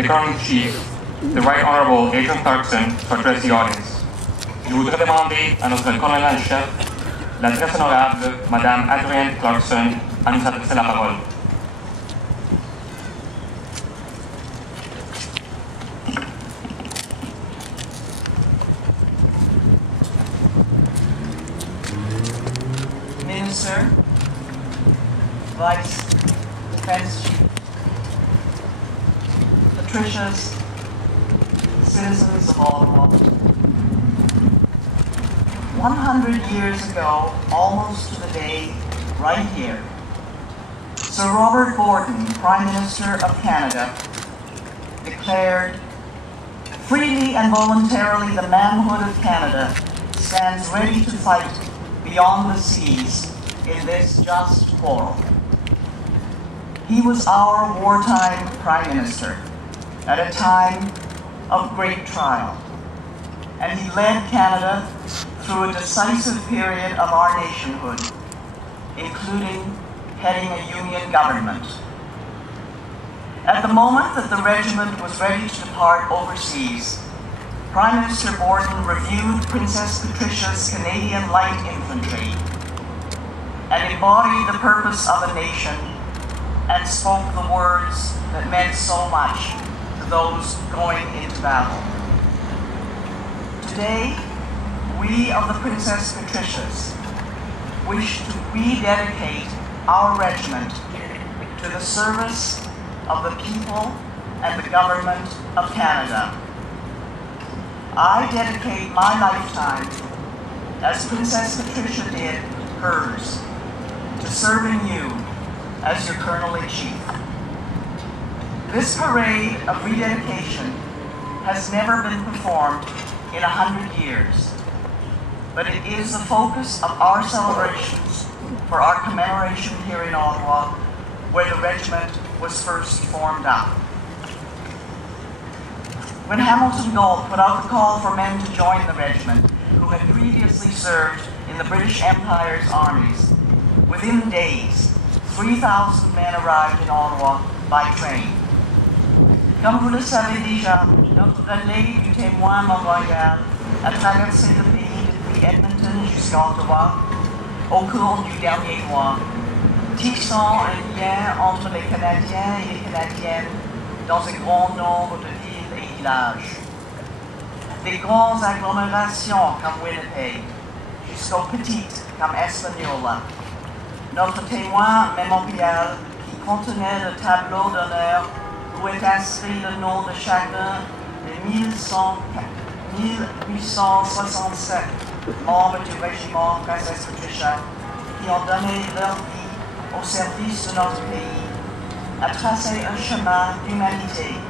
the Colonel Chief, the Right Honorable Adrienne Clarkson, to address the audience. Je voudrais demander à notre colonel en chef, la très honorable Madame Adrienne Clarkson, à nous adresser la parole. Minister, Vice Defense Chief, Patricias, citizens of Ottawa. 100 years ago, almost to the day, right here, Sir Robert Borden, Prime Minister of Canada, declared, "Freely and voluntarily the manhood of Canada stands ready to fight beyond the seas in this just quarrel." He was our wartime Prime Minister at a time of great trial, and he led Canada through a decisive period of our nationhood, including heading a union government. At the moment that the regiment was ready to depart overseas, Prime Minister Borden reviewed Princess Patricia's Canadian Light Infantry and embodied the purpose of a nation and spoke the words that meant so much to those going into battle. Today, we of the Princess Patricias wish to rededicate our regiment to the service of the people and the government of Canada. I dedicate my lifetime, as Princess Patricia did hers, to serving you as your Colonel-in-Chief. This parade of rededication has never been performed in 100 years, but it is the focus of our celebrations for our commemoration here in Ottawa, where the regiment was first formed up. When Hamilton Gault put out the call for men to join the regiment, who had previously served in the British Empire's armies, within days, 3,000 men arrived in Ottawa by train. Comme vous le savez déjà, notre relais du témoin memorial a traversé le pays depuis Edmonton jusqu'à Ottawa au cours du dernier mois, tissant un lien entre les Canadiens et les Canadiennes dans un grand nombre de villes et villages. Des grandes agglomérations comme Winnipeg jusqu'aux petites comme Espanola. Notre témoin mémorial qui contenait le tableau d'honneur où est inscrit le nom de chacun des 1867 membres du régiment Princesse Patricia qui ont donné leur vie au service de notre pays, a tracé un chemin d'humanité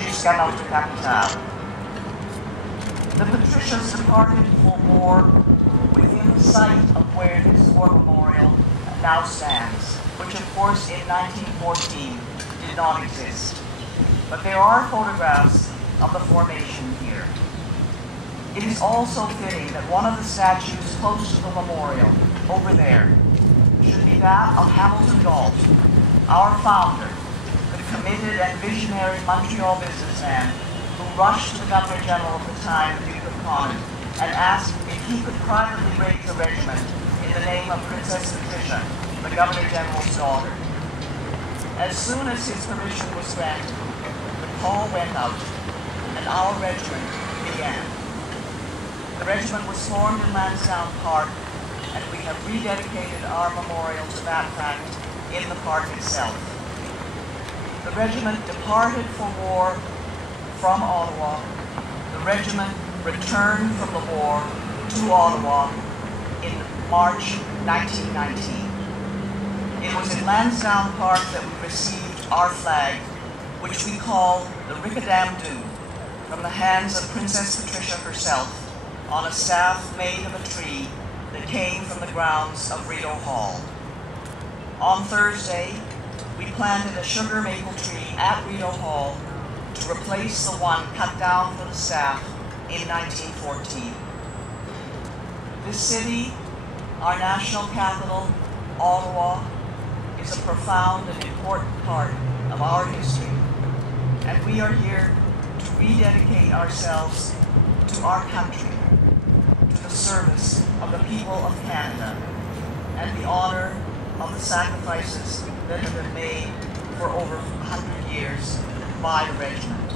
jusqu'à notre capitale. The Patricias departed for war within sight of where this war memorial now stands, which of course in 1914 did not exist. But there are photographs of the formation here. It is also fitting that one of the statues close to the memorial, over there, should be that of Hamilton Gault, our founder, the committed and visionary Montreal businessman who rushed to the Governor-General of the time, the Duke of Connaught, and asked if he could privately raise a regiment in the name of Princess Patricia, the Governor-General's daughter. As soon as his permission was granted, the call went out, and our regiment began. The regiment was formed in Lansdowne Park, and we have rededicated our memorial to that fact in the park itself. The regiment departed for war from Ottawa. The regiment returned from the war to Ottawa in March 1919. It was in Lansdowne Park that we received our flag, which we call the Riccadam-doo, from the hands of Princess Patricia herself, on a staff made of a tree that came from the grounds of Rideau Hall. On Thursday, we planted a sugar maple tree at Rideau Hall to replace the one cut down for the staff in 1914. This city, our national capital, Ottawa, is a profound and important part of our history. and we are here to rededicate ourselves to our country, to the service of the people of Canada, and the honor of the sacrifices that have been made for over 100 years by the regiment.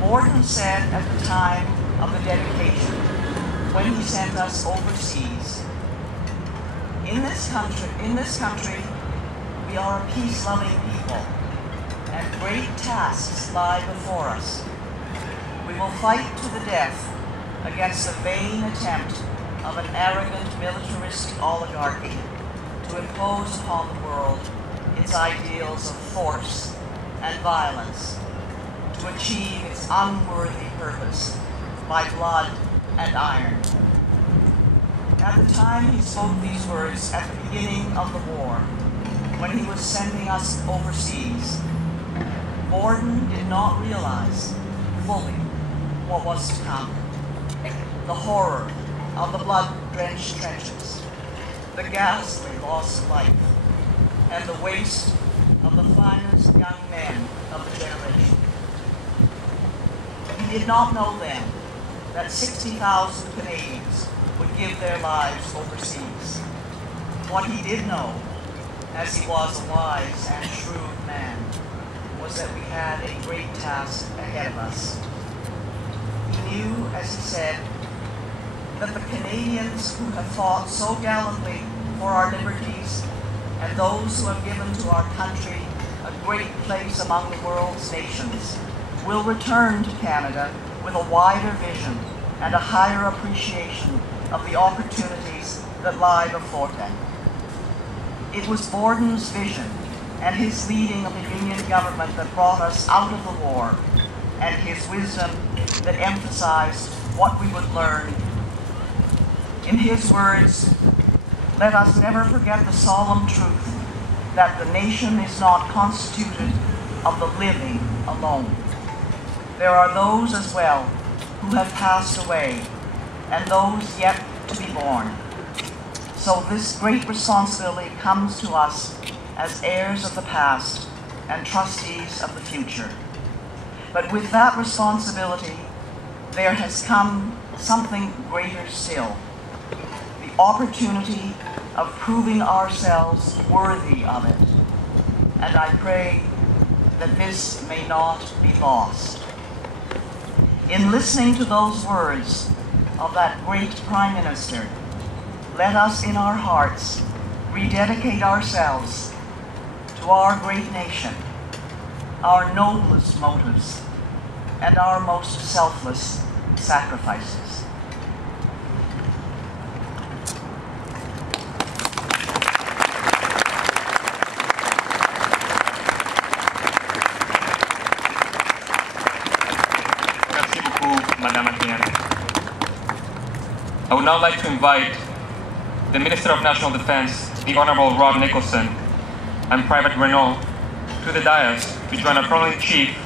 Borden said at the time of the dedication, when he sent us overseas, in this country, we are a peace-loving people, and great tasks lie before us. We will fight to the death against the vain attempt of an arrogant militaristic oligarchy to impose upon the world its ideals of force and violence, to achieve its unworthy purpose by blood and iron. At the time he spoke these words at the beginning of the war, when he was sending us overseas, Borden did not realize fully what was to come. The horror of the blood-drenched trenches, the ghastly loss of life, and the waste of the finest young men of the generation. He did not know then that 60,000 Canadians would give their lives overseas. What he did know, as he was a wise and shrewd man, was that we had a great task ahead of us. He knew, as he said, that the Canadians who have fought so gallantly for our liberties and those who have given to our country a great place among the world's nations will return to Canada with a wider vision and a higher appreciation of the opportunities that lie before them. It was Borden's vision and his leading of the Union government that brought us out of the war, and his wisdom that emphasized what we would learn. In his words, let us never forget the solemn truth that the nation is not constituted of the living alone. There are those as well who have passed away, and those yet to be born. So this great responsibility comes to us as heirs of the past and trustees of the future. But with that responsibility, there has come something greater still, the opportunity of proving ourselves worthy of it. And I pray that this may not be lost. In listening to those words of that great Prime Minister, let us in our hearts rededicate ourselves to our great nation, our noblest motives, and our most selfless sacrifices. Merci beaucoup, Madame Adrienne. I would now like to invite the Minister of National Defense, the Honorable Rob Nicholson, and Private Renault to the dais to join our Colonel-in-Chief